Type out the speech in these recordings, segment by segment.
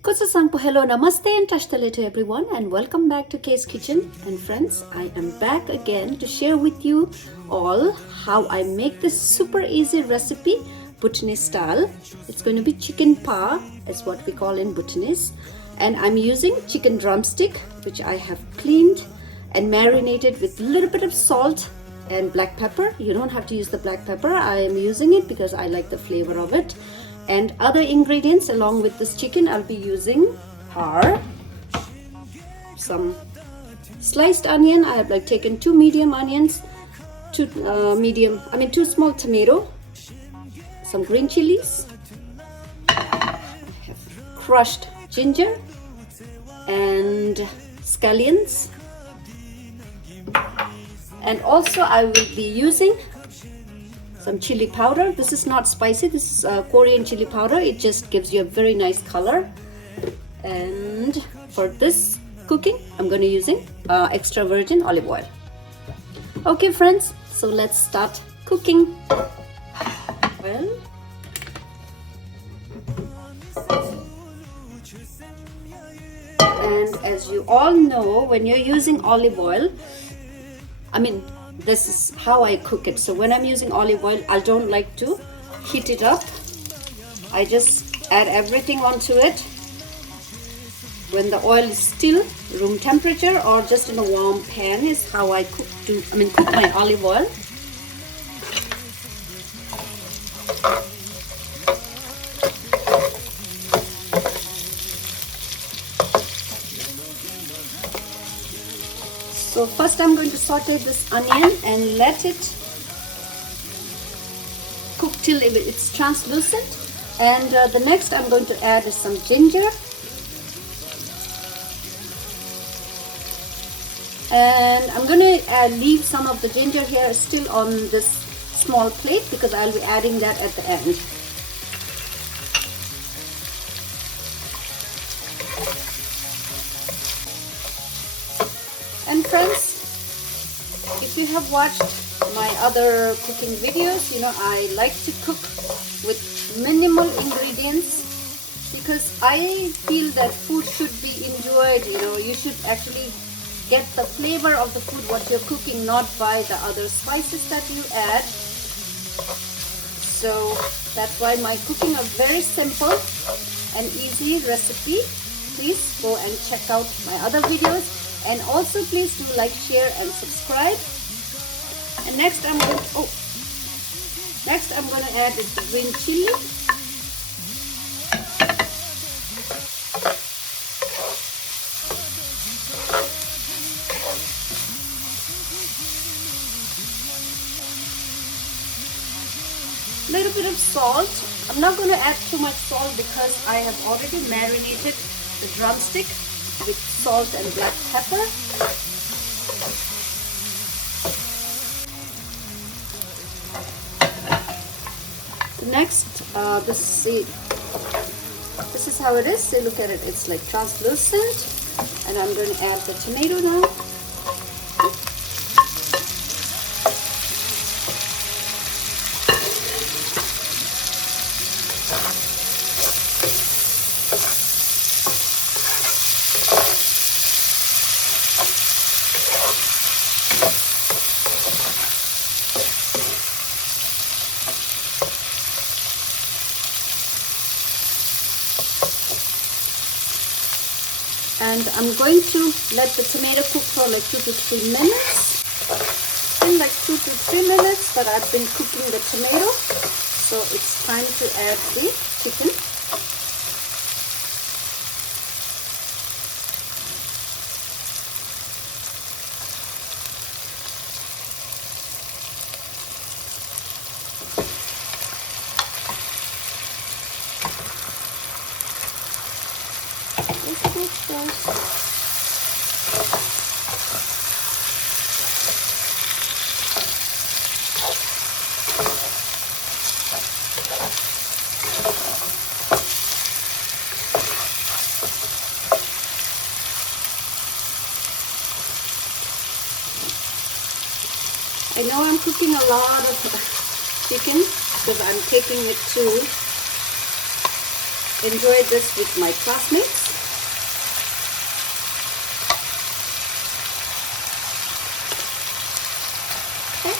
Kusasangpo, hello, namaste and tashtale to everyone, and welcome back to Kay's Kitchen. And friends, I am back again to share with you all how I make this super easy recipe, Bhutanese style. It's going to be chicken pa, is what we call in Bhutanese. And I'm using chicken drumstick, which I have cleaned and marinated with a little bit of salt and black pepper. You don't have to use the black pepper. I am using it because I like the flavor of it. And other ingredients along with this chicken I'll be using are some sliced onion. I have taken two medium onions, two small tomato, some green chilies. I have crushed ginger and scallions, and also I will be using some chili powder. This is not spicy, this is Korean chili powder. It just gives you a very nice color. And for this cooking I'm going to using extra virgin olive oil. Okay friends, so let's start cooking. Well, and as you all know, when you're using olive oil, this is how I cook it. So when I'm using olive oil, I don't like to heat it up. I just add everything onto it when the oil is still room temperature, or just in a warm pan is how I cook my olive oil. So first I'm going to saute this onion and let it cook till it's translucent. And the next I'm going to add is some ginger. And I'm going to leave some of the ginger here still on this small plate because I'll be adding that at the end. And friends, if you have watched my other cooking videos, you know I like to cook with minimal ingredients because I feel that food should be enjoyed. You know, you should actually get the flavor of the food what you're cooking, not by the other spices that you add. So that's why my cooking are very simple and easy recipe. Please go and check out my other videos. And also please do like, share and subscribe. And next I'm going to add is the green chili. Little bit of salt. I'm not going to add too much salt because I have already marinated the drumstick with salt and black pepper. Next, this is how it is. So look at it, it's like translucent. And I'm going to add the tomato now. And I'm going to let the tomato cook for like 2 to 3 minutes. In like 2 to 3 minutes that I've been cooking the tomato. So it's time to add the chicken. I know I'm cooking a lot of chicken because I'm taking it to enjoy this with my classmates. Okay.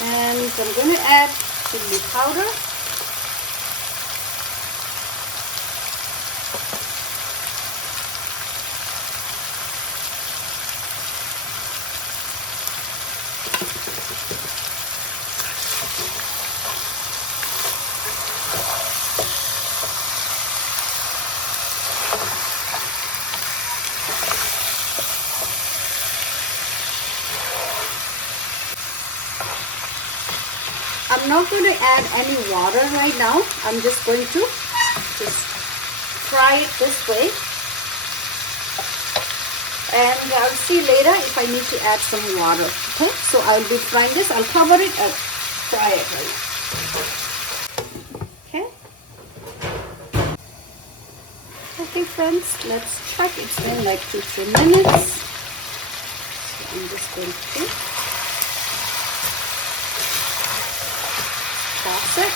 And I'm going to add chili powder. I'm not going to add any water right now. I'm just going to just fry it this way. And I'll see later if I need to add some water. Okay, so I'll be frying this. I'll cover it and fry it right now. Okay. Okay, friends, let's check. It's been like 2-3 minutes. So I'm just going to toss it.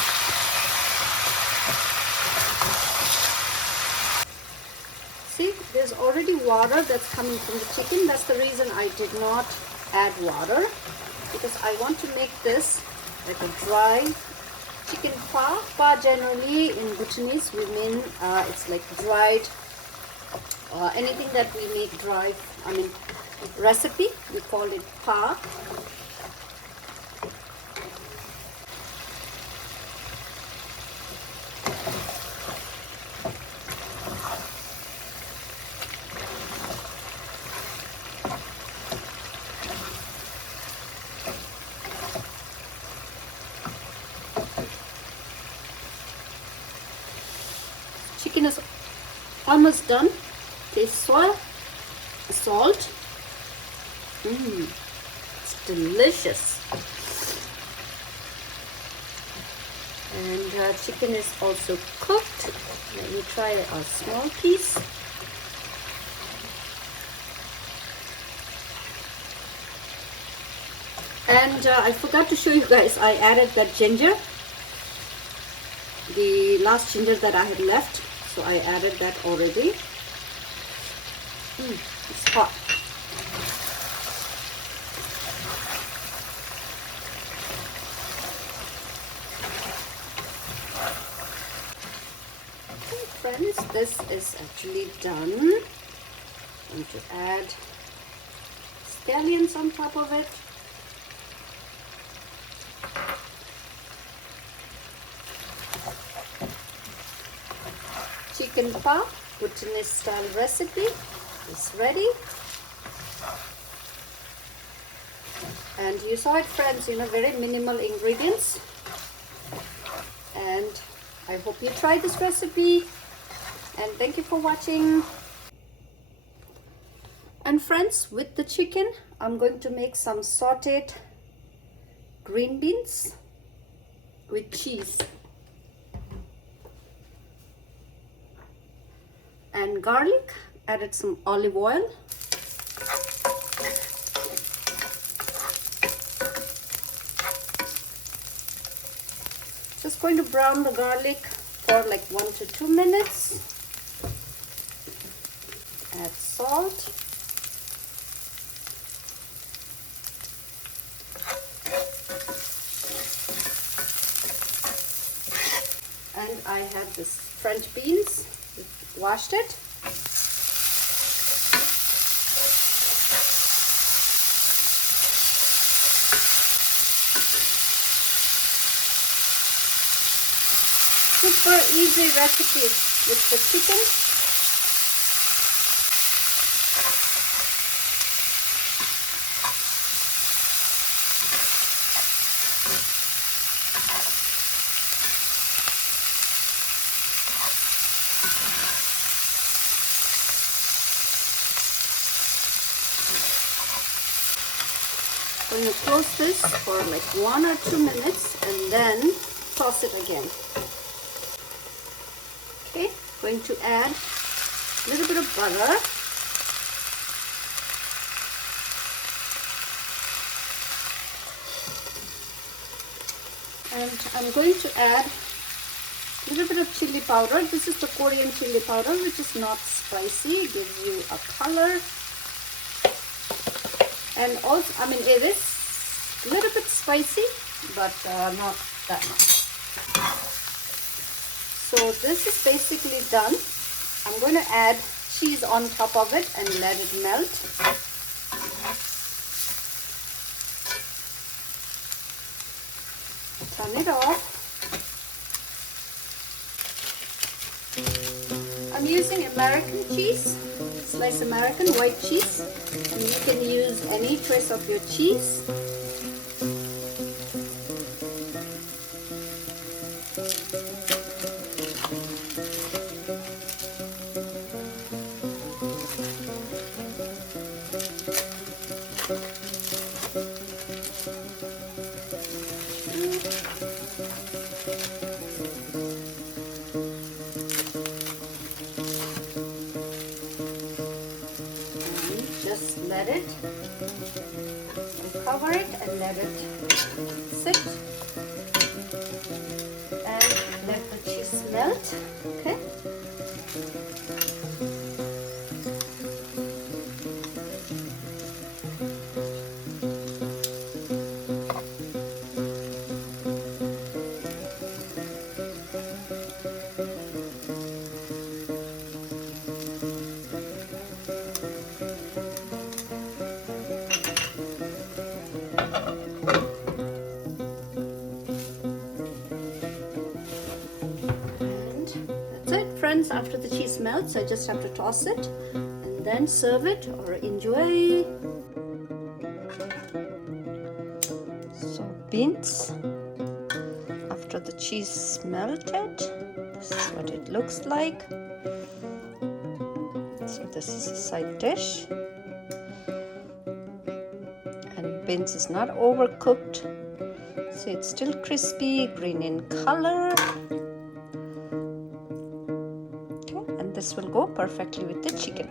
See, there's already water that's coming from the chicken. That's the reason I did not add water, because I want to make this like a dry chicken pho. Pho generally in Bhutanese we mean it's like dried, anything that we make dry, I mean recipe, we call it pho. Chicken is almost done. Taste salt. It's delicious. And chicken is also cooked. Let me try a small piece. And I forgot to show you guys, I added that ginger, the last ginger that I had left. So I added that already. It's hot. Okay, friends, this is actually done. I'm going to add scallions on top of it. Chicken pho, Bhutanese style recipe is ready. And you saw it, friends, very minimal ingredients. And I hope you try this recipe. And thank you for watching. And friends, with the chicken, I'm going to make some sauteed green beans with cheese. And garlic, added some olive oil. Just going to brown the garlic for like 1 to 2 minutes. Add salt. And I have this French beans. Washed it. Super easy recipe with the chicken. I'm going to close this for like 1 or 2 minutes and then toss it again. Okay, going to add a little bit of butter. And I'm going to add a little bit of chili powder. This is the Korean chili powder, which is not spicy, gives you a color. And also, I mean, it is a little bit spicy, but not that much. So this is basically done. I'm going to add cheese on top of it and let it melt. Turn it off. I'm using American cheese, sliced American white cheese, and you can use any choice of your cheese. Just let it, cover it and let it sit and let the cheese melt. Okay. Friends, after the cheese melts, I just have to toss it and then serve it or enjoy. So beans, after the cheese melted, this is what it looks like. So this is a side dish, and beans is not overcooked, so it's still crispy, green in color. This will go perfectly with the chicken.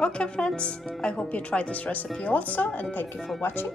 Okay friends, I hope you try this recipe also, and thank you for watching.